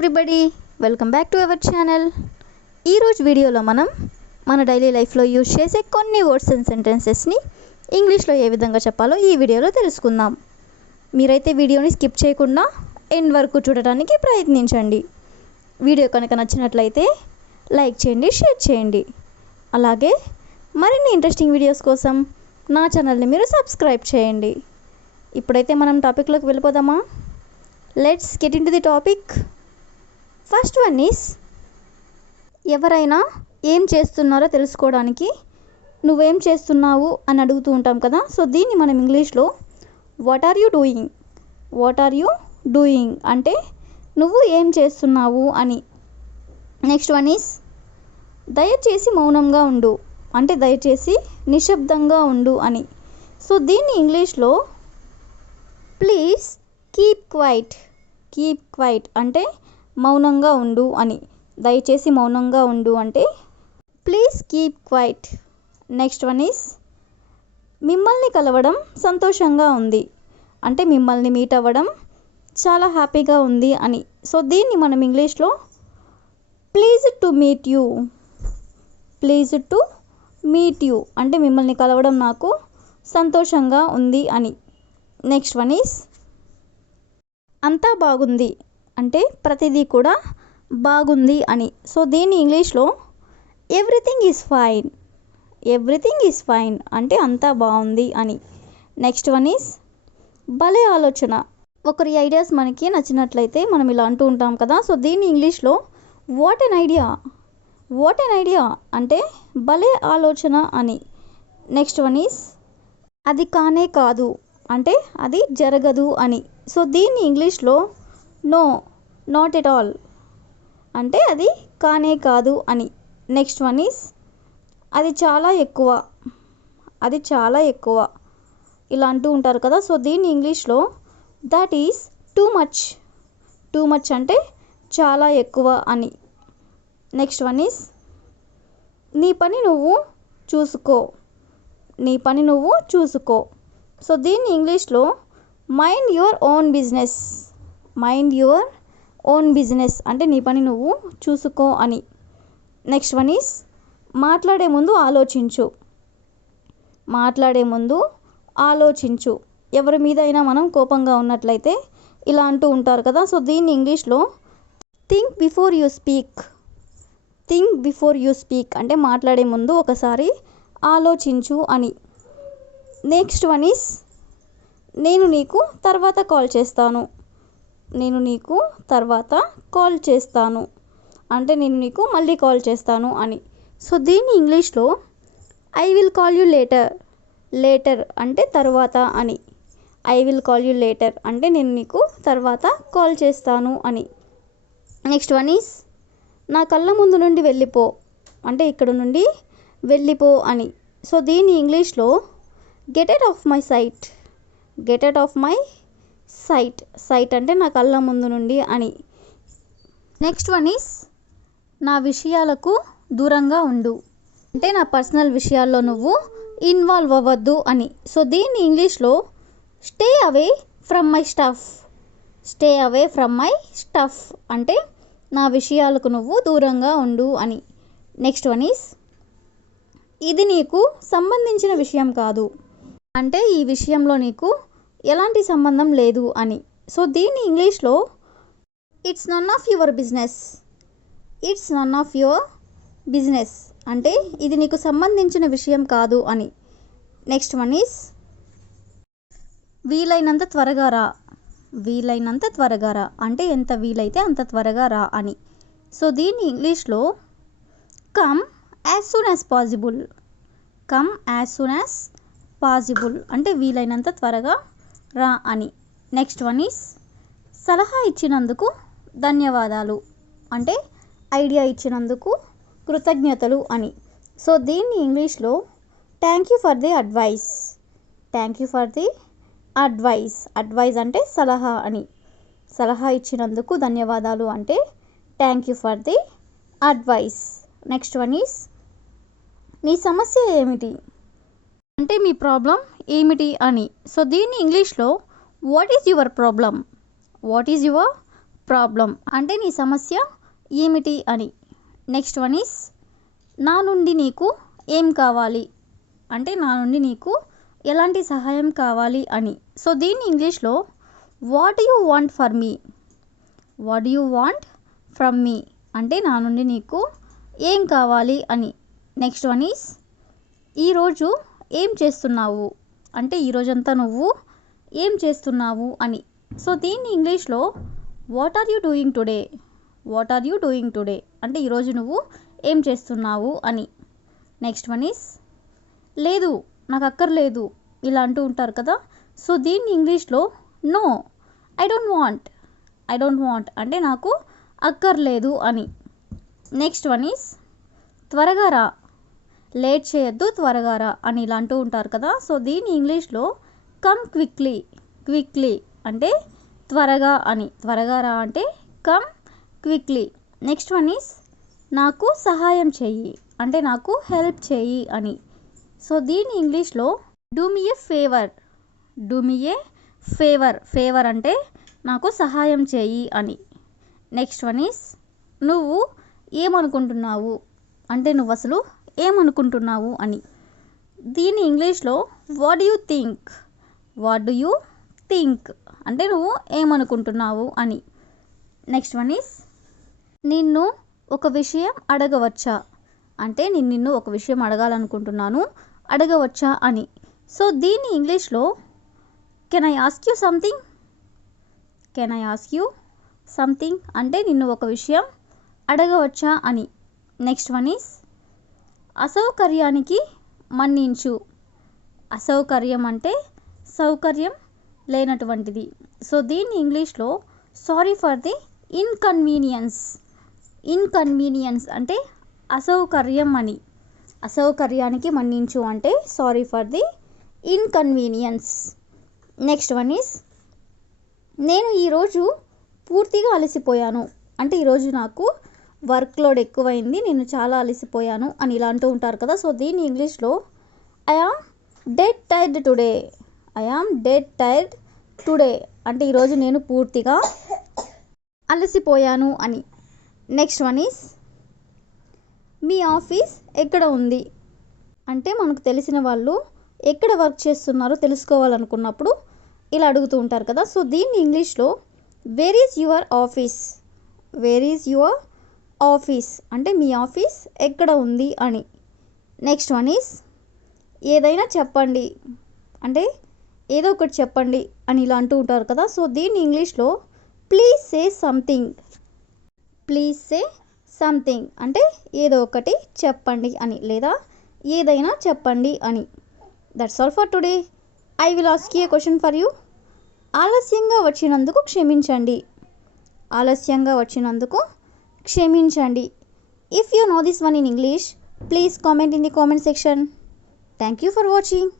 Everybody, welcome back to our channel. ఈరోజు వీడియోలో మనం మన డైలీ లైఫ్లో యూజ్ చేసే కొన్ని వర్డ్స్ అండ్ సెంటెన్సెస్ని ఇంగ్లీష్లో ఏ విధంగా చెప్పాలో ఈ వీడియోలో తెలుసుకుందాం. మీరైతే వీడియోని స్కిప్ చేయకుండా ఎండ్ వరకు చూడటానికి ప్రయత్నించండి. వీడియో కనుక నచ్చినట్లయితే లైక్ చేయండి, షేర్ చేయండి. అలాగే మరిన్ని ఇంట్రెస్టింగ్ వీడియోస్ కోసం నా ఛానల్ని మీరు సబ్స్క్రైబ్ చేయండి. ఇప్పుడైతే మనం టాపిక్లోకి వెళ్ళిపోదామా? Let's get in to the topic. First one is, ఎవరైనా ఏం చేస్తున్నారో తెలుసుకోవడానికి నువ్వేం చేస్తున్నావు అని అడుగుతూ ఉంటాం కదా. సో దీన్ని మనం ఇంగ్లీష్లో what are you doing, what are you doing అంటే నువ్వు ఏం చేస్తున్నావు అని. నెక్స్ట్ వన్ ఈస్, దయచేసి మౌనంగా ఉండు అంటే దయచేసి నిశ్శబ్దంగా ఉండు అని. సో దీన్ని ఇంగ్లీష్లో please keep quiet, keep quiet అంటే మౌనంగా ఉండు అని. దయచేసి మౌనంగా ఉండు అంటే please keep quiet. Next one is, మిమ్మల్ని కలవడం సంతోషంగా ఉంది అంటే మిమ్మల్ని మీట్ అవ్వడం చాలా హ్యాపీగా ఉంది అని. సో దీన్ని మనం ఇంగ్లీష్లో please to meet you, please to meet you అంటే మిమ్మల్ని కలవడం నాకు సంతోషంగా ఉంది అని. నెక్స్ట్ వన్ ఈస్, అంతా బాగుంది అంటే ప్రతిదీ కూడా బాగుంది అని. సో దీన్ని ఇంగ్లీష్లో everything is fine, everything is fine అంటే అంతా బాగుంది అని. నెక్స్ట్ వన్ ఈజ్, భలే ఆలోచన. ఒకరి ఐడియాస్ మనకి నచ్చినట్లయితే మనం ఇలా అంటూ ఉంటాం కదా. సో దీన్ని ఇంగ్లీష్లో what an idea, what an idea అంటే భలే ఆలోచన అని. నెక్స్ట్ వన్ ఈజ్, అది కానే కాదు అంటే అది జరగదు అని. సో దీన్ని ఇంగ్లీష్లో నో, నాట్ ఎట్ ఆల్ అంటే అది కానే కాదు అని. నెక్స్ట్ వన్ ఈస్, అది చాలా ఎక్కువ, అది చాలా ఎక్కువ ఇలా అంటూ ఉంటారు కదా. సో దీన్ని ఇంగ్లీష్లో that is too much, too much అంటే చాలా ఎక్కువ అని. నెక్స్ట్ వన్ ఈస్, నీ పని నువ్వు చూసుకో, నీ పని నువ్వు చూసుకో. సో దీన్ని ఇంగ్లీష్లో mind your own business, mind your own business అంటే నీ పని నువ్వు చూసుకో అని. నెక్స్ట్ వన్ ఈస్, మాట్లాడే ముందు ఆలోచించు, మాట్లాడే ముందు ఆలోచించు. ఎవరి మీద అయినా మనం కోపంగా ఉన్నట్లయితే ఇలా అంటూ ఉంటారు కదా. సో దీన్ని ఇంగ్లీష్లో think before you speak, think before you speak అంటే మాట్లాడే ముందు ఒకసారి ఆలోచించు అని. నెక్స్ట్ వన్ ఈస్, నేను నీకు తర్వాత కాల్ చేస్తాను, నేను నీకు తర్వాత కాల్ చేస్తాను అంటే నేను నీకు మళ్ళీ కాల్ చేస్తాను అని. సో దీన్ని ఇంగ్లీష్లో I will call you later, later అంటే తర్వాత అని. I will call you later అంటే నేను నీకు తర్వాత కాల్ చేస్తాను అని. నెక్స్ట్ వన్ ఈస్, నా కళ్ళ ముందు నుండి వెళ్ళిపో అంటే ఇక్కడ నుండి వెళ్ళిపో అని. సో దీన్ని ఇంగ్లీష్లో get out of my sight, get out of my sight, sight అంటే నా కళ్ళ ముందు నుండి అని. నెక్స్ట్ వన్ ఈస్, నా విషయాలకు దూరంగా ఉండు అంటే నా పర్సనల్ విషయాల్లో నువ్వు ఇన్వాల్వ్ అవ్వద్దు అని. సో దీన్ని ఇంగ్లీష్లో stay away from my stuff, stay away from my stuff అంటే నా విషయాలకు నువ్వు దూరంగా ఉండు అని. నెక్స్ట్ వన్ ఈస్, ఇది నీకు సంబంధించిన విషయం కాదు అంటే ఈ విషయంలో నీకు ఎలాంటి సంబంధం లేదు అని. సో దీన్ని ఇంగ్లీష్లో it's none of your business, it's none of your business అంటే ఇది నీకు సంబంధించిన విషయం కాదు అని. నెక్స్ట్ వన్ ఈస్, వీలైనంత త్వరగా రా, వీలైనంత త్వరగా రా అంటే ఎంత వీలైతే అంత త్వరగా రా అని. సో దీన్ని ఇంగ్లీష్లో come as soon as possible, come as soon as possible అంటే వీలైనంత త్వరగా రా అని. నెక్స్ట్ వన్ ఈస్, సలహా ఇచ్చినందుకు ధన్యవాదాలు అంటే ఐడియా ఇచ్చినందుకు కృతజ్ఞతలు అని. సో దీన్ని ఇంగ్లీష్లో thank you for the advice, thank you for the advice, advice అంటే సలహా అని. సలహా ఇచ్చినందుకు ధన్యవాదాలు అంటే thank you for the advice. Next one is, నీ సమస్య ఏమిటి అంటే మీ ప్రాబ్లం ఏమిటి అని. సో దీన్ని ఇంగ్లీష్లో what is your problem, what is your problem అంటే నీ సమస్య ఏమిటి అని. నెక్స్ట్ వన్ ఈస్ నా నుండి నీకు ఏం కావాలి అంటే నా నుండి నీకు ఎలాంటి సహాయం కావాలి అని. సో దీన్ని ఇంగ్లీష్లో what do you want for me, what do you want from మీ అంటే నా నుండి నీకు ఏం కావాలి అని. నెక్స్ట్ వన్ ఈస్ ఈరోజు ఏం చేస్తున్నావు అంటే ఈరోజంతా నువ్వు ఏం చేస్తున్నావు అని. సో దీన్ని ఇంగ్లీష్లో what are you doing today, what are you doing today అంటే ఈరోజు నువ్వు ఏం చేస్తున్నావు అని. నెక్స్ట్ వన్ ఈస్ లేదు నాకు అక్కర్లేదు ఇలా అంటూ ఉంటారు కదా. సో దీన్ని ఇంగ్లీష్లో no I don't want, I don't want అంటే నాకు అక్కర్లేదు అని. నెక్స్ట్ వన్ ఈస్ త్వరగా రా, లేట్ చేయొద్దు త్వరగా రా అని ఇలా అంటూ ఉంటారు కదా. సో దీన్ని ఇంగ్లీష్లో కమ్ క్విక్లీ, క్విక్లీ అంటే త్వరగా అని. త్వరగా రా అంటే come quickly. Next one is నాకు సహాయం చెయ్యి అంటే నాకు హెల్ప్ చెయ్యి అని. సో దీన్ని ఇంగ్లీష్లో do me A favour, do me A favour, favour అంటే నాకు సహాయం చెయ్యి అని. నెక్స్ట్ వన్ ఈస్ నువ్వు ఏమనుకుంటున్నావు అంటే నువ్వు అసలు ఏమనుకుంటున్నావు అని. దీన్ని ఇంగ్లీష్లో what do you think, what do you think అంటే నువ్వు ఏమనుకుంటున్నావు అని. నెక్స్ట్ వన్ ఈస్ నిన్ను ఒక విషయం అడగవచ్చా అంటే నేను నిన్ను ఒక విషయం అడగాలనుకుంటున్నాను అడగవచ్చా అని. సో దీన్ని ఇంగ్లీష్లో can I ask you something, can I ask you something అంటే నిన్ను ఒక విషయం అడగవచ్చా అని. నెక్స్ట్ వన్ ఈస్ అసౌకర్యానికి మన్నించు, అసౌకర్యం అంటే సౌకర్యం లేనటువంటిది. సో దీన్ని ఇంగ్లీష్లో sorry for the inconvenience, inconvenience అంటే అసౌకర్యం అని. అసౌకర్యానికి మన్నించు అంటే sorry for the inconvenience. Next one is నేను ఈరోజు పూర్తిగా అలసిపోయాను అంటే ఈరోజు నాకు వర్క్ లోడ్ ఎక్కువైంది నేను చాలా అలసిపోయాను అని ఇలా అంటూ ఉంటారు కదా. సో దీన్ని ఇంగ్లీష్లో I am dead tired today, I am dead tired today అంటే ఈరోజు నేను పూర్తిగా అలసిపోయాను అని. Next one is me office ఎక్కడ ఉంది అంటే మనకు తెలిసిన వాళ్ళు ఎక్కడ వర్క్ చేస్తున్నారో తెలుసుకోవాలనుకున్నప్పుడు ఇలా అడుగుతూ ఉంటారు కదా. సో దీన్ని ఇంగ్లీష్లో where is your office, where is your office అంటే మీ ఆఫీస్ ఎక్కడ ఉంది అని. నెక్స్ట్ వన్ ఈస్ ఏదైనా చెప్పండి అంటే ఏదో ఒకటి చెప్పండి అని ఇలా అంటూ ఉంటారు కదా. సో దీన్ని ఇంగ్లీష్లో please say something, please say something అంటే ఏదో ఒకటి చెప్పండి అని లేదా ఏదైనా చెప్పండి అని. That's all for today. I will ask you A question for you. ఆలస్యంగా వచ్చినందుకు క్షమించండి, ఆలస్యంగా వచ్చినందుకు క్షమించండి. If you know this one in English please comment in the comment section. Thank you for watching.